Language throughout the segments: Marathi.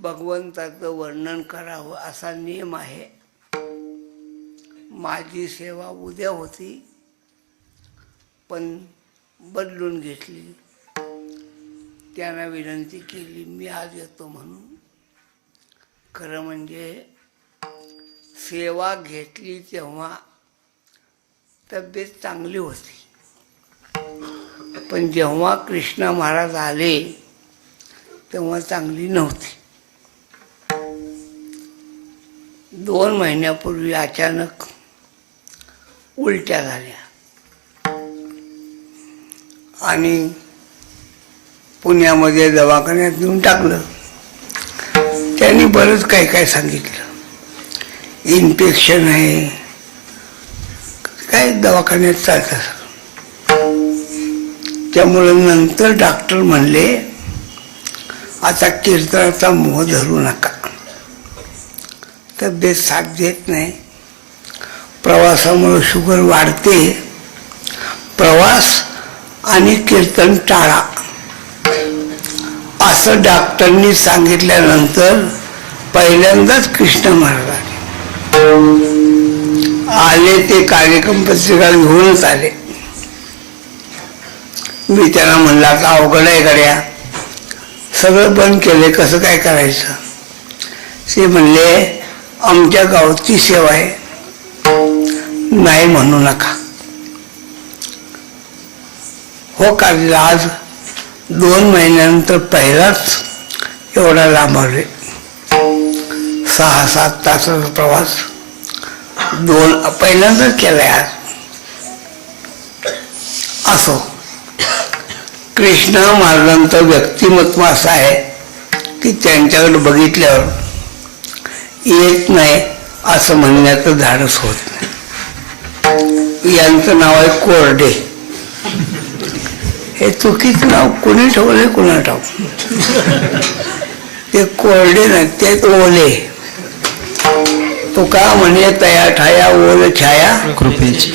भगवंताचं वर्णन करावं असा नियम आहे. माझी सेवा उद्या होती पण बदलून घेतली. त्यांना विनंती केली मी आज येतो म्हणून. खरं म्हणजे सेवा घेतली तेव्हा तब्येत चांगली होती, पण जेव्हा कृष्णा महाराज आले तेव्हा चांगली नव्हती. 2 महिन्यापूर्वी अचानक उलट्या झाल्या आणि पुण्यामध्ये दवाखान्यात नेऊन टाकलं. त्यांनी बरंच काय काय सांगितलं, इन्फेक्शन आहे काय दवाखान्यात चालतं. त्यामुळे नंतर डॉक्टर म्हणले आता कीर्तनाचा मोह धरू नका, तब्येत साथ देत नाही, प्रवासामुळे शुगर वाढते, प्रवास आणि कीर्तन टाळा असं डॉक्टरनी सांगितल्यानंतर पहिल्यांदाच कृष्ण महाराज आले. ते कार्यक्रम पत्रिका घेऊनच आले. मी त्यांना म्हणलं आता अवघड आहे गड्या, सगळं बंद केले, कसं काय करायचं. ते म्हणले आमच्या गावची सेवा आहे, नाही म्हणू नका. हो काढला. आज 2 महिन्यानंतर पहिलाच एवढा लांब आले. 6-7 तासाचा प्रवास पहिल्यांदाच केलाय आज. असो, कृष्णा महाराजांचं व्यक्तिमत्व असं आहे की त्यांच्याकडे बघितल्यावर येत नाही असं म्हणण्याचं धाडस होत नाही. यांचं नाव आहे कोरडे. हे चुकीचं नाव कोणी ठेवलंय कोणा ठाऊ. ते कोरडे नाही, ते ओले. तो का म्हणे तया ठाया ओल छाया कृपेची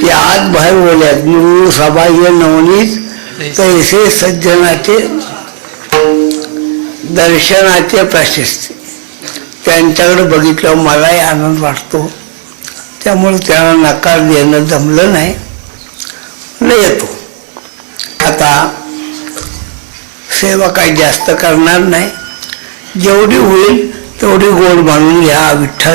की आज बाहेर ओल्यात निवडू सभा ये नवनीत तैसे सज्जनाचे दर्शनाचे प्रशस्ती. त्यांच्याकडे बघितल्यावर मलाही आनंद वाटतो. त्यामुळे त्यांना नकार देणं जमलं नाही, येतो. आता सेवा काही जास्त करणार नाही, जेवढी होईल तेवढी गोड मानून घ्या. विठ्ठल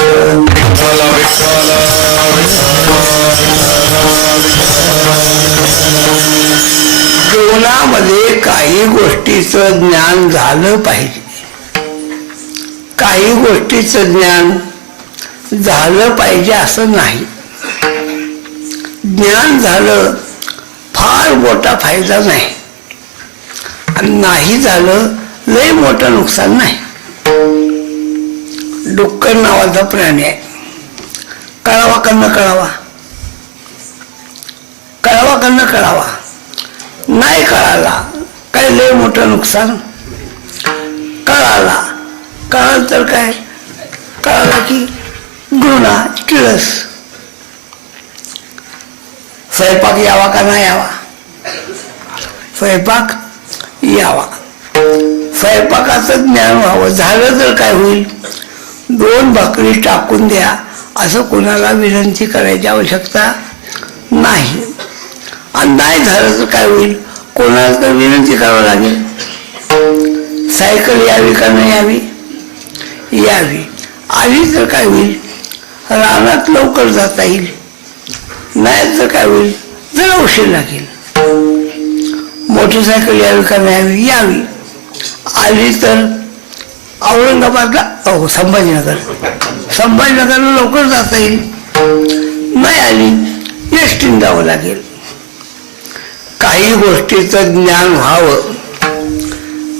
जीवनामध्ये काही गोष्टीचं ज्ञान झालं पाहिजे. काही गोष्टीचं ज्ञान झालं पाहिजे असं नाही. ज्ञान झालं फार मोठा फायदा नाही, आणि नाही झालं लय मोठं नुकसान नाही. डुक्कर नावाचा प्राणी आहे. कळावा का न कळावा, कळावा का न कळावा. नाही कळाला काय लय मोठं नुकसान. कळाला कळाल तर काय, कळाला की गुन्हा किळस. स्वयंपाक यावा का नाही यावा, स्वयंपाक यावा. स्वयंपाकाचं ज्ञान व्हावं. झालं तर काय होईल, 2 भाकरी टाकून द्या असं कोणाला विनंती करायची आवश्यकता नाही. आणि नाही झालं तर काय होईल, कोणाला तर विनंती करावं लागेल. सायकल यावी का नाही यावी, यावी. आली तर काय होईल, रानात लवकर जाता येईल. नाही तर काय होईल, जरा उशीर लागेल. मोटरसायकल यावी का नाही यावी, यावी. आली तर औरंगाबादला संभाजीनगरला लवकर जाता येईल. नाही आली एसटीने जावं लागेल. काही गोष्टीचं ज्ञान व्हावं.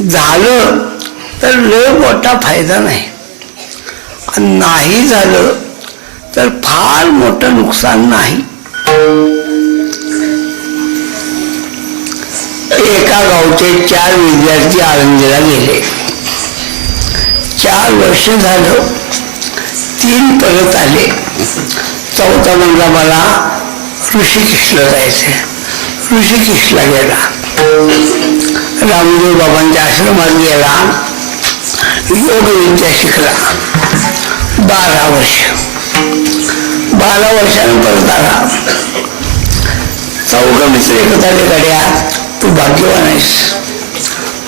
झालं तर लय मोठा फायदा नाही, आणि नाही झालं तर फार मोठं नुकसान नाही. एका गावचे 4 विद्यार्थी आळंदीला गेले. 4 वर्ष झालं, 3 परत आले. 4था म्हणला मला ऋषिकेशला जायचंय. ऋषिकेशला गेला. रामदेव बाबांच्या आश्रमात गेला. योगविद्या शिकला 12 वर्ष. 12 वर्षानं परत आला. चौघ मित्र एकत्र आले, गड्या तू भाग्यवान आहेस,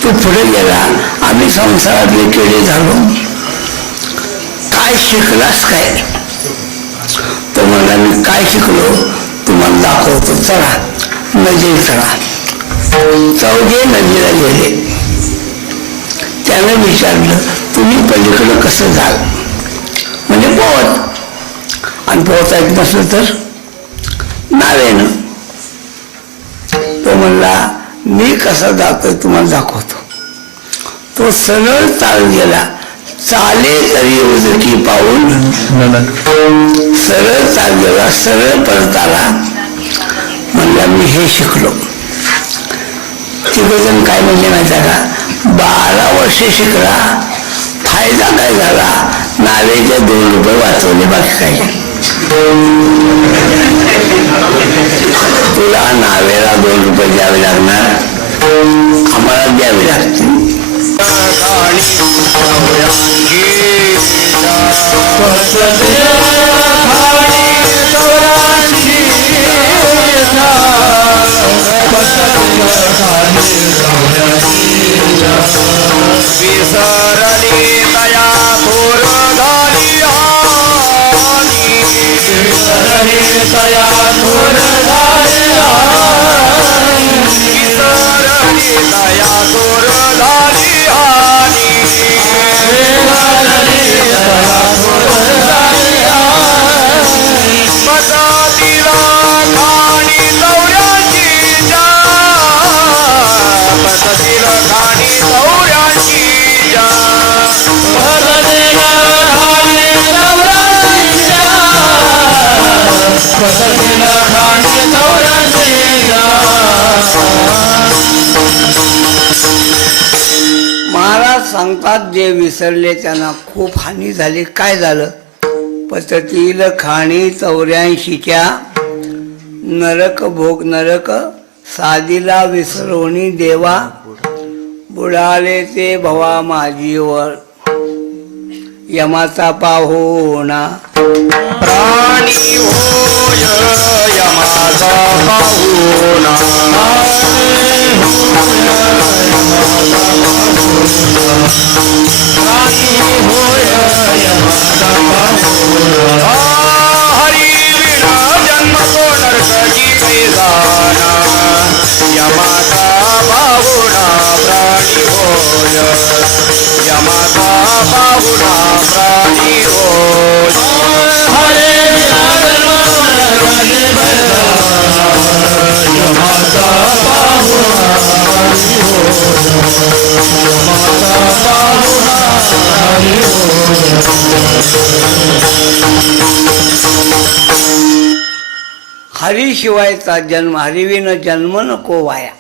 तू पुढे गेला, आम्ही संसारातले केले झालो. काय शिकलास काय? तो म्हणला मी काय शिकलो तुम्हाला दाखवतो, चला नदीला चला. चौघे नदीला गेले. त्यानं विचारलं तुम्ही पलीकडं कसं जाल, म्हणजे पोहत, आणि पोहता येत नसलं तर नावेनं. तो म्हणला मी कसा जातोय तुम्हाला दाखवतो. तो सरळ चाल गेला, चाले तरी उजकी पाऊल, सरळ चाल गेला, सरळ परत आला. म्हणला मी हे शिकलो. तिघजण काय म्हणजे माहिती का, 12 वर्षे शिकला, फायदा काय झाला, नावेचे 2 रुपये वाचवले, बाकी काय. तुला नावेला 2 रुपये द्यावे लागणार, आम्हाला द्यावे लागतील. विसरली तया थोर झाली हानी, विसरली तया थोर झाली हानी, विसरली तया थोर झाली हानी, विसरली तया थोर झाली हानी. पसतीला खाणी चौऱ्याची जा, पसतीला खाणी चौऱ्याची जा, पसतीला खाणी चौऱ्याची जा, पसतीला खाणी चौऱ्याची जा. महाराज सांगतात जे विसरले त्यांना खूप हानी झाली. काय झालं? पचतील खाणी 84च्या, नरक भोग नरक साधीला विसरवणी देवा, बुडाले ते भवा माझीवर, यमाचा पाहुणा प्राणी होय यमाचा पाहुणा, प्राणी होय यमाचा पाहुणा. हरी विना जन्म तो नरकाची पैजाना, यमाचा पाहुणा प्राणी होय, यमाचा पाहुणा प्राणी होय. हरे विना जन्म नरकाची पैजाना, यमाचा पाहुणा प्राणी होय, यमाचा पाहुणा प्राणी होय. हरीशिवायचा जन्म, हरिविन जन्म नको वाया.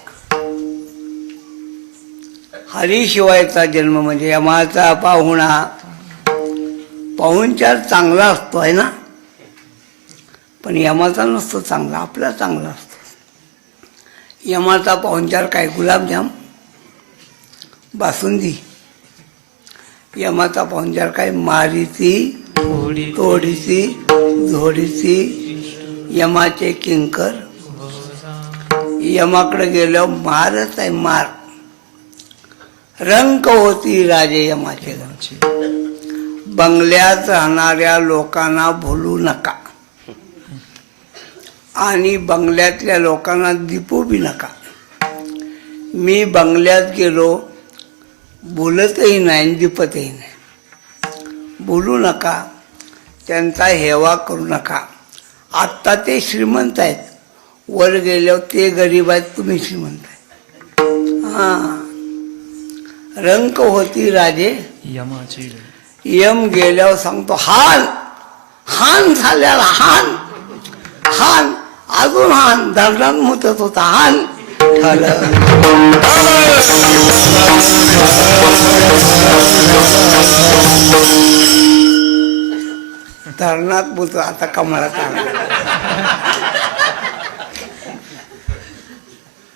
हरीशिवायचा जन्म म्हणजे यमाचा पाहुणा. पाहुणचार चांगला असतो आहे ना, पण यमाचा नसतो चांगला, आपला चांगला असतो. यमाचा पाहुणचार काय? गुलाबजाम, बासुंदी. यमाचा पाहुणचार काय? मारीची, तोडीची, झोडीची, यमाचे किंकर. यमाकडे गेल्यावर मारच आहे, मार. रंक होती राजे यमाचे. बंगल्यात राहणाऱ्या लोकांना भुलू नका, आणि बंगल्यातल्या लोकांना दिपू बी नका. मी बंगल्यात गेलो, बोलतही नाही, दिपतही नाही. बोलू नका, त्यांचा हेवा करू नका. आत्ता ते श्रीमंत आहेत, वर गेल्यावर ते गरीब आहेत, तुम्ही श्रीमंत आहे. हां, रंक होती राजे यमाची. यम गेल्यावर सांगतो हान, हान झाल्याला हान, हान, अजून हान. दरडान मुतत होता, हान झालं. धरणात मुत, आता कमळात आला.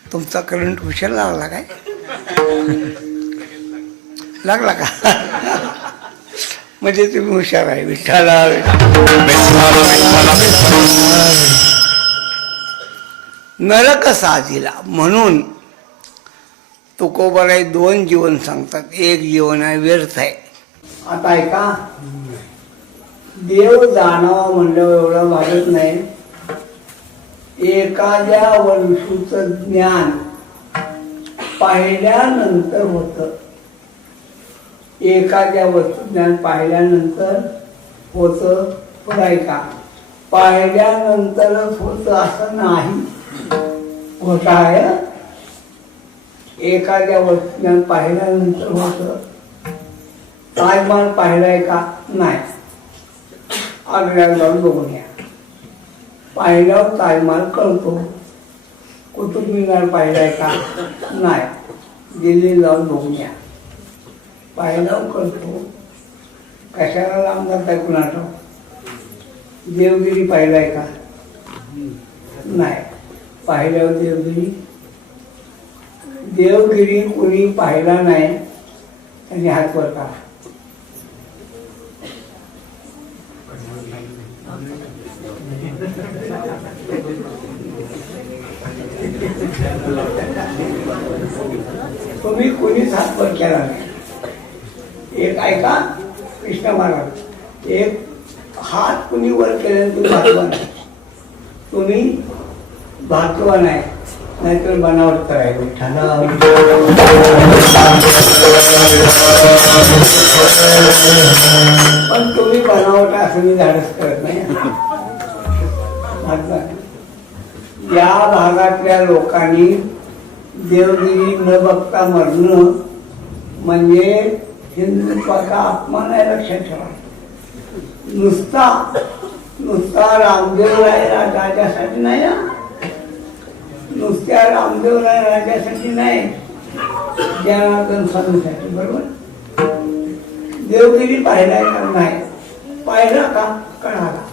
तुमचा करंट हुशार लागला काय? लागला का? म्हणजे तुम्ही हुशार आहे. विठ्ठला नरक साधिला म्हणून तुकोबाराय 2 जीवन सांगतात. एक जीवन आहे व्यर्थ आहे. आता ऐका, देव जाणावा म्हणल्यावर एवढं भागत नाही. एखाद्या वस्तूचं ज्ञान पाहिल्यानंतर होतं. एखाद्या वस्तू ज्ञान पाहिल्यानंतर होतं. पण ऐका, पाहिल्यानंतरच होतं असं नाही. होत आहे. एखाद्या वस्तू ज्ञान पाहिल्यानंतर होतं. ताजमहाल पाहिलाय का? नाही. आग्र्याला जाऊन बघून या. पाहिल्यावर ताजमहाल कळतो. कुतुब मिनार पाहिलाय का? नाही. दिल्ली जाऊन बघून या. पाहिल्यावर कळतो. कशाला लांब जाताय कुणाचं? देवगिरी पाहिलाय का? नाही. पाहिल्यावर देवगिरी कोणी पाहिला नाही आणि हात वर का? तुम्ही कोणीच हात वर केला नाही. एक ऐका, कृष्ण महाराज, एक हात कुणी वर केल्याने तुम्ही भागवान. तुम्ही भागवान आहे, नाहीतर बनावट करायला. पण तुम्ही बनावट असं मी धाडस करत नाही. या भागातल्या लोकांनी देवगिरी न बघता मरणं म्हणजे हिंदुत्वाचा अपमान आहे. लक्षात ठेवा. नुसता रामदेवराय राजासाठी नाही ना. नुसत्या रामदेवराय राजासाठी नाही, जनार्दन स्वामीसाठी. बरोबर. देवगिरी पाहिलाय का? नाही. पाहिला का? कळाला.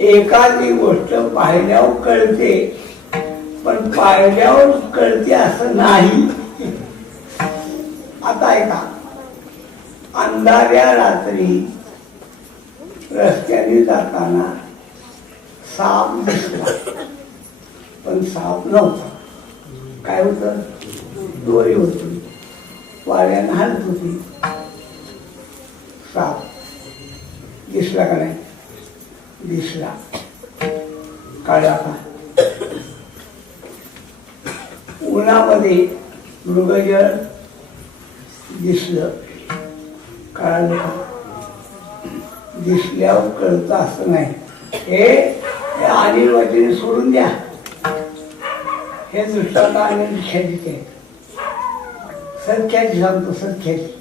एखादी गोष्ट पाहिल्यावर कळते, पण पाहिल्यावर कळते असं नाही. आता ऐका, अंधाऱ्या रात्री रस्त्याने जाताना साप दिसला, पण साप नव्हता. काय होतं? दोरी होती, वाऱ्यानं हलत होती. साप दिसला का नाही? दिसला. काढा का? उन्हामध्ये मृगजळ दिसलं. कळालं का? दिसल्यावर कळतं असं नाही. हे अनिल वाटेने सोडून द्या. हे दृष्टांत अनिल ख्यातीचे, सख्याची सांगतो. सख्याची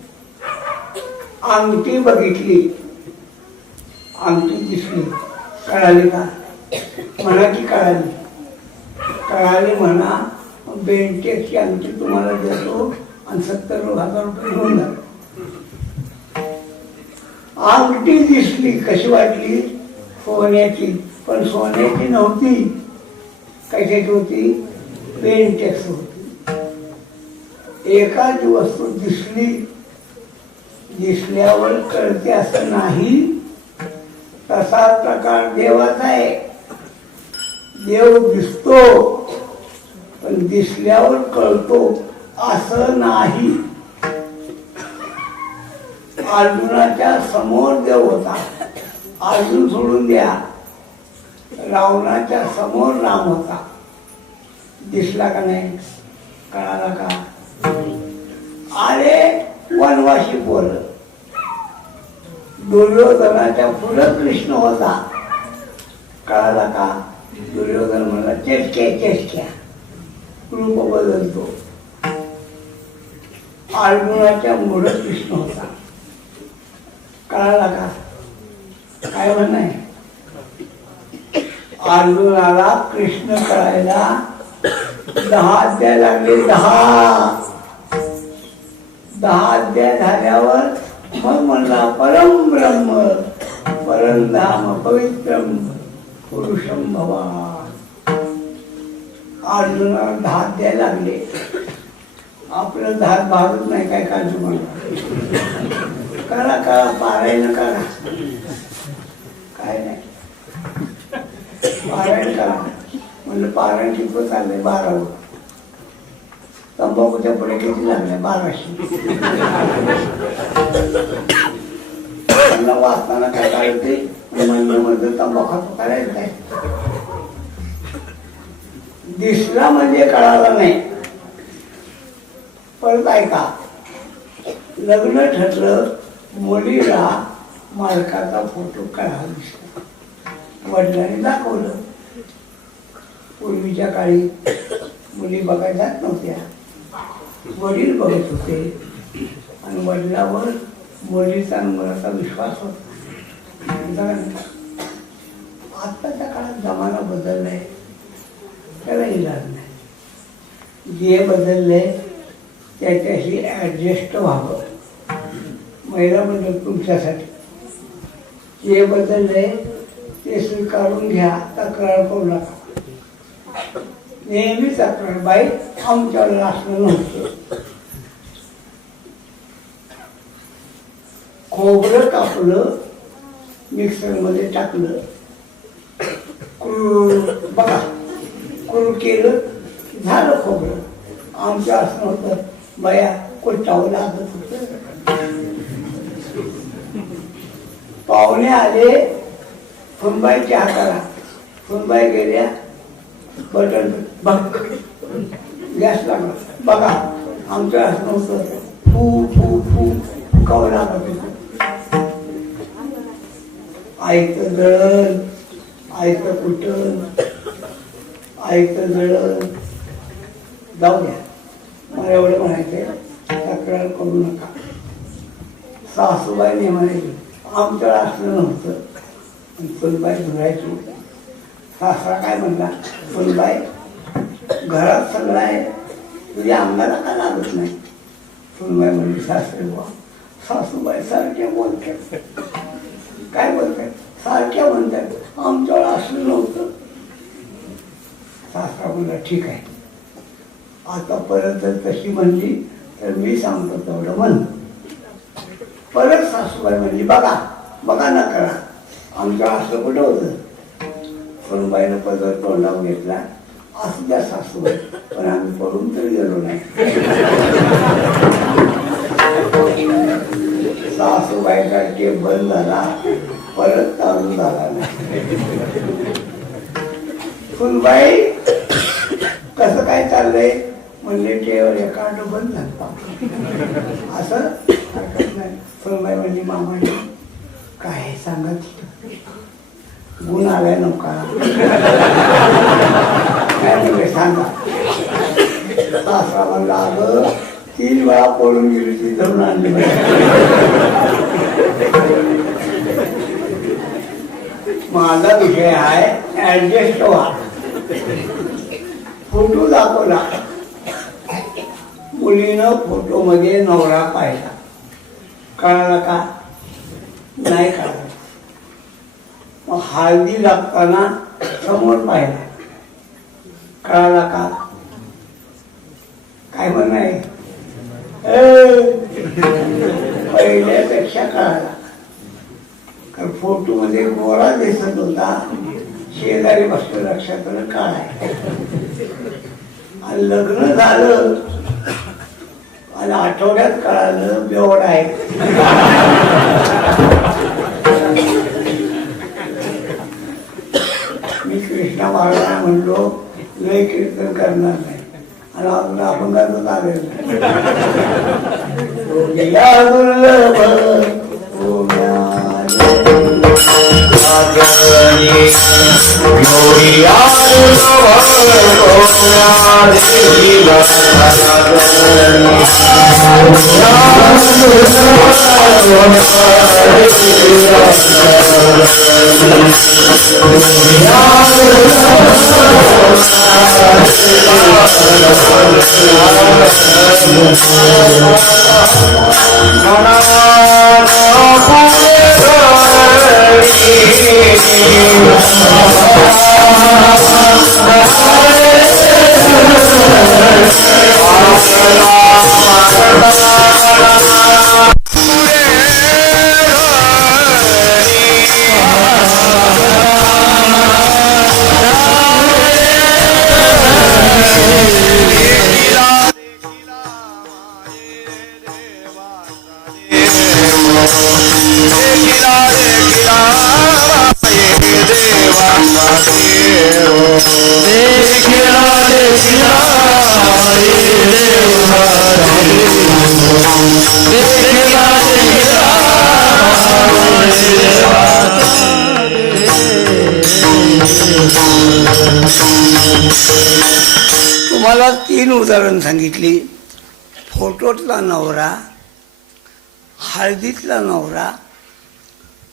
अंगठी बघितली, अंगठी दिसली. कळाली का? म्हणा की कळाली? कळाली म्हणा. बेंटेची अंगठी तुम्हाला देतो आणि 70,000 रुपये घेऊन जा. अंगठी दिसली. कशी वाटली? सोन्याची. पण सोन्याची नव्हती. कशाची होती? बेंटेक्स होती. एखादी वस्तू दिसली, दिसल्यावर कळते असं नाही. तसा प्रकार देवाचा आहे. देव दिसतो, पण दिसल्यावर कळतो असं नाही. अर्जुनाच्या समोर देव होता. अर्जुन सोडून द्या, रावणाच्या समोर राम होता. दिसला का नाही? कळाला का? अरे वनवासी पोरं. दुर्योधनाच्या पुढं कृष्ण होता. कळाला का? दुर्योधन म्हणला चेष्क्या. रूप बदलतो. अर्जुनाच्या मुळे कृष्ण होता. कळाला का? काय म्हणणं आहे? अर्जुनाला कृष्ण कळायला 10 अध्याय लागले. 10 अध्याय झाल्यावर मग म्हणला परम ब्रह्म परंधाम पवित्रम पुरुषम भवा. अर्जुनाला 10 अध्याय लागले. आपलं धार भागत नाही काय काळजी म्हणा. करा करा पारायण करा, काय नाही पारायण करा. म्हणलं पारायण किती चाललंय 12वर. तंबाखूच्या पुढे किती लागले 1200. त्यांना वाचताना काय काढते म्हणलं तंबाखू करायचं काय. दिसला म्हणजे कळाला नाही. परत ऐका, लग्न ठरलं, मुलीला मालकाचा फोटो काढावा दिसला. वडिलांनी दाखवलं. पूर्वीच्या काळी मुली बघायला जात नव्हत्या, वडील बघत होते आणि वडिलावर मुलीचा आणि मुलाचा विश्वास होता. आत्ताच्या काळात जमाना बदललाय, त्याला इलाज नाही. जे बदलले त्याच्याशी ॲडजस्ट व्हावं. महिला म्हणजे तुमच्यासाठी जे बदलले ते स्वीकारून घ्या, तक्रार करू नका. नेहमी तक्रार, बाई आमच्यावर असलं नव्हतं. खोबरं कापलं, मिक्सरमध्ये टाकलं, बघा कुळ केलं, झालं खोबरं. आमचं असं नव्हतं, बाया कोटावं लागत होतं. पाहुणे आले, फुनबाई चहा करा. फुनबाई गेल्या, बटन बघ, गॅस लागला. बघा आमचं असं नव्हतं, फू फू फू कव लागत होतं. आईचं जळण, आईचं कुटण, आईचं जळण. जाऊ द्या, मला एवढं म्हणायचं, तक्रार करू नका. सासूबाईने म्हणायची आमच्याकडे असलं नव्हतं. फुलबाई धुरायची. सासरा काय म्हणला, फुलबाई घरात सगळं आहे, तुझ्या अंगाला का लागत नाही. फुलबाई म्हणजे सासरे बुवा. सासूबाई सारख्या बोलतात. काय बोलतात, सारख्या म्हणतात, आमच्याकडे असलं नव्हतं. सासरा म्हणला ठीक आहे, आता परत जर तशी म्हणली तर मी सांगतो तेवढं म्हण. परत सासूबाई म्हणली बघा बघा ना करा, आमच्या असं कुठं होतं. फुलबाईनं पदर तोंडावर घेतला. असू द्या सासूबाई, पण आम्ही पडून तरी गेलो नाही. सासूबाईचा टेप बंद झाला, परत चालू झाला नाही. फुलबाई कसं काय चाललंय म्हणले, टेवर एखादं बंद झालं असं हरकत नाही. फुलबाई म्हणजे मामाने काय सांगत, गुण आलाय नका काय म्हणजे सांगा. सासरा म्हणला अगं 3 वेळा पळून गेली, ती धरून आणली. माझा विषय आहे ऍडजस्ट व्हा. फोटो दाखवला, मुलीनं फोटो मध्ये नवरा पाहिला. कळाला का नाही कळाला. मग हळदी लागताना समोर पाहिला. कळाला का काय म्हणाय, पहिल्यापेक्षा कळाला. कारण फोटो मध्ये गोरा दिसत होता, शेजारी बसलं, लक्षात आलं काय. आणि लग्न झालं आणि आठवड्यात कळालं बेवडा आहे. मी कृष्णा महाराज म्हणलो लय कीर्तन करणार नाही, आणि आपण अभंगातच आलेलं. Oh तुम्हाला 3 उदाहरण सांगितली. फोटोतला नवरा, हळदीतला नवरा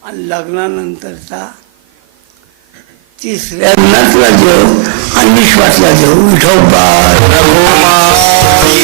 आणि लग्नानंतरचा तिसऱ्यांनातला देव आणि निश्वासला देव विठोबा रघुमाई